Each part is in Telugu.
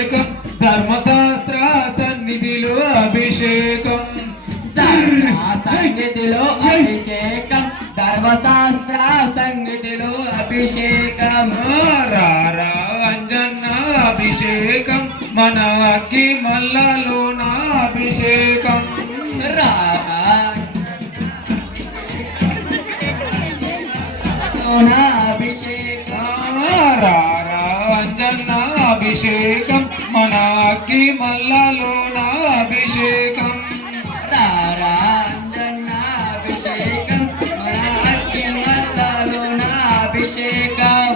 అభిషేకం ధర్మశాస్త్ర సన్నిధిలో అభిషేకం సన్నిధిలో అభిషేకం ధర్మశాస్త్ర సన్నిధిలో అభిషేకం రారా అంజన్న అభిషేకం మన అగ్గి మల్లలోన అభిషేకం రారా అభిషేకం రారా అంజన్న అభిషేకం మన అగ్గి మల్లలోన అభిషేకం రారా అంజన్న అభిషేకం మన అగ్గి మల్లలోన అభిషేకం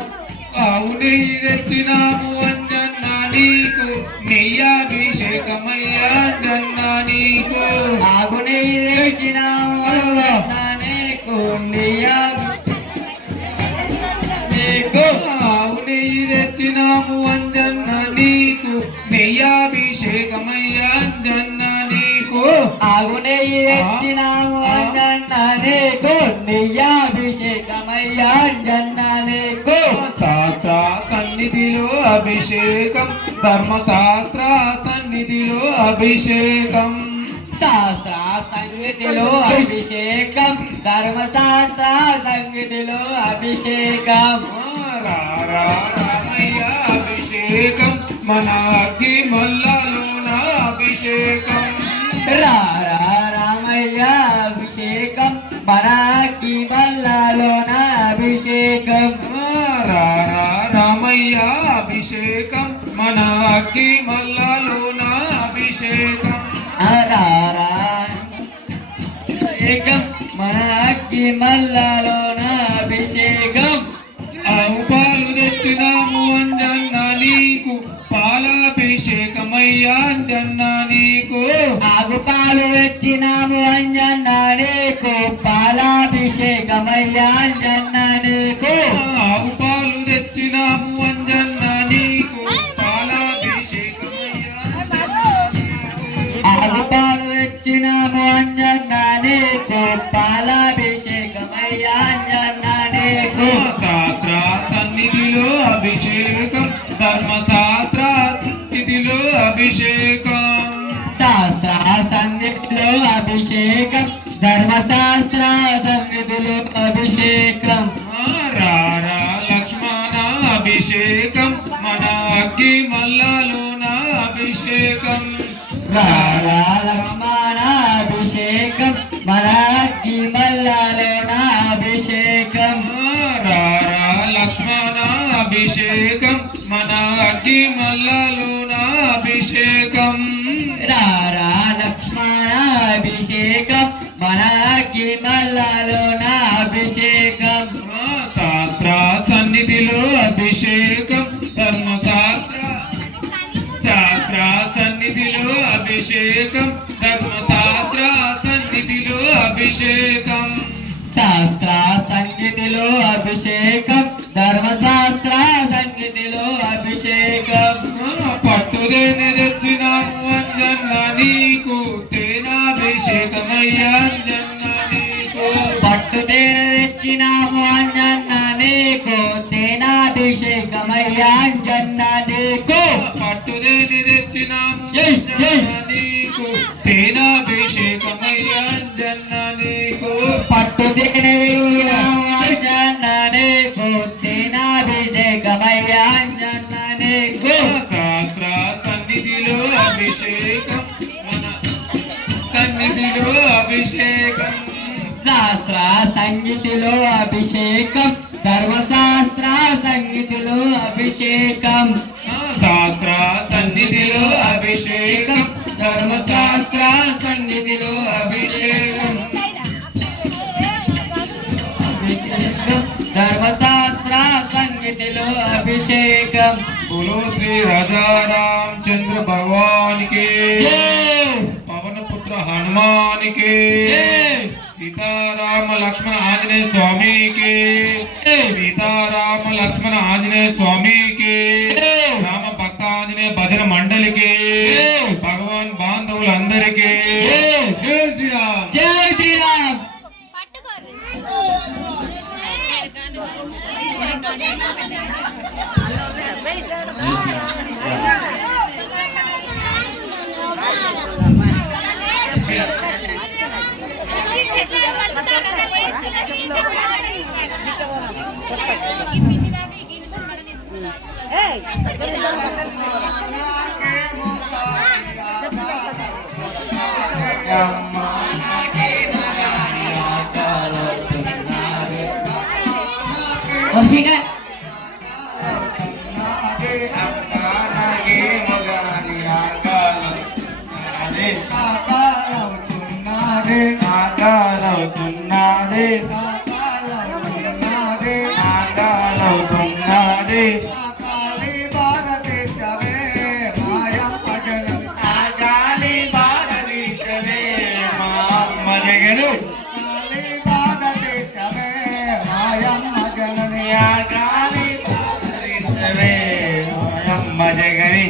ఆవు నెయ్యి తెచ్చినాము అంజన్న నీకు నెయ్యాభిషేకమయ్యా అంజన్న నీకు ఆగు నెయ్యి తెచ్చినాము అంజన్న నీకు ఆవు నెయ్యి తెచ్చినాము అంజన్న నీకు నెయ్యాభిషేకమయ్యా అంజన్న నీకు ఆగు నెయ్యి తెచ్చినాము అంజన్న నీకు నెయ్యాభిషేకమయ్యా అంజన్న నీకు శాస్త్ర సన్నిధిలో అభిషేకం ధర్మశాస్త్ర సన్నిధిలో అభిషేకం శాస్త్ర సంగీతిలో అభిషేకం ధర్మశాస్త్ర సంగీతిలో అభిషేకం రారా రామయ్య అభిషేకం మన అగ్గి మల్లలోన అభిషేకం రారా రామయ్య అభిషేకం మన అగ్గి మల్లలోన అభిషేకం రారా రామయ్య అభిషేకం మన అగ్గి మల్లలోన అభిషేకం రారా అభిషేకం మన అగ్గి మల్లలోన అభిషేకం ఆవు పాలు తెచ్చినాము అంజన్న నీకు పాలాభిషేకమయ్యా అంజన్న నీకు ఆగు పాలు తెచ్చినాము అంజన్న నీకు పాలాభిషేకమయ్యా అంజన్న నీకు ఆవు పాలు తెచ్చినాము అంజన్న నీకు ఆగు పాలు తెచ్చినాము అంజన్న నీకు పాలాభిషేకమయ్యా అంజన్న నీకు శాస్త్ర సన్నిధిలో అభిషేకం ధర్మశాస్త్ర సన్నిధిలో అభిషేకం శాస్త్ర సన్నిధిలో అభిషేకం ధర్మశాస్త్ర సన్నిధిలో అభిషేకం రారా లక్ష్మణ అభిషేకం మన అగ్గి మల్లలోన అభిషేకం రారా లక్ష్మణ అభిషేకం మన అగ్గి మల్లలోన అభిషేకం రారా లక్ష్మణ అభిషేకం మన అగ్గి మల్లలోన అభిషేకం రారా లక్ష్మణ అభిషేకం మన అగ్గి మల్లలోన అభిషేకం శాస్త్ర సన్నిధిలో అభిషేకం ధర్మశాస్త్ర శాస్త్ర సన్నిధిలో అభిషేకం ధర్మశాస్త్ర సన్నిధిలో అభిషేకం శాస్త్ర సంగీతిలో అభిషేకం ధర్మశాస్త్ర సంగీతిలో అభిషేకం పట్టుదేని తెచ్చినాము అంజన్న నీకు తేనాభిషేకమయ్యా అంజన్న నీకు పట్టుతేన తెచ్చినాము అంజన్న నీకు తేనాభిషేకమయ్యా అంజన్న నీకు పట్టుదేని తెచ్చినాము అంజన్న నీకు తేనాభిషేకమయ్యా అంజన్న నీకు పట్టుతేన అంజన్న నీకు తేనాభిషేకమయ్యా అంజన్న నీకు శాస్త్ర సన్నిధిలో అభిషేకం మన సన్నిధిలో అభిషేకం శాస్త్ర సంగీతిలో అభిషేకం ధర్మశాస్త్ర సంగీతిలో అభిషేకం శాస్త్ర సన్నిధిలో అభిషేకం ధర్మశాస్త్ర సంగీతిలో అభిషేకం ధర్మశాస్త్ర సంగీతిలో అభిషేకం गुरु श्री राजा रामचंद्र भगवान के पवन पुत्र हनुमान के सीताराम लक्ष्मण आंजनेय स्वामी के सीताराम लक्ष्मण आंजनेय स्वामी के राम भक्त आंजनेय भजन मंडल के भगवान बांधवुलंदर के जय श्री राम जय श्री राम వర్షిక ఆకాలవుతున్నది ఆకాలవుతున్నది ఆగాలి భారతదేశమే మా అమ్మ జగను ఆగాలి భారతదేశమే మా అమ్మ జగని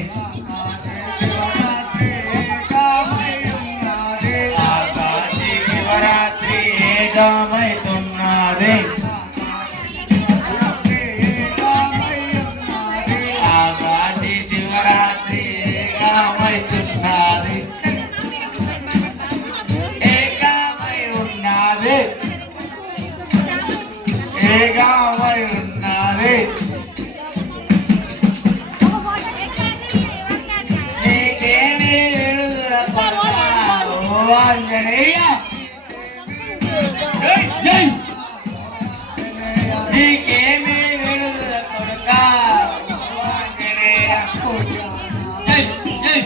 ఆకాశి శివరాత్రి ఏకమైతున్నది ఆకాశి శివరాత్రి ఏకమైతున్నది ఏకమై ఉన్నది ఏకమై ఉన్నది నీకేమి విడుదల కొరత ఓ ఆంజనేయ జై నీకేమి విడుదల కొరత ఓ ఆంజనేయ జై జై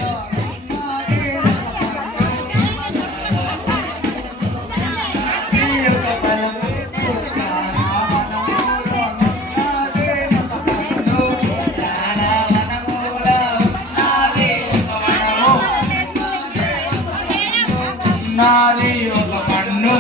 నీ యొక్క బలము నాది ఒక మన్ను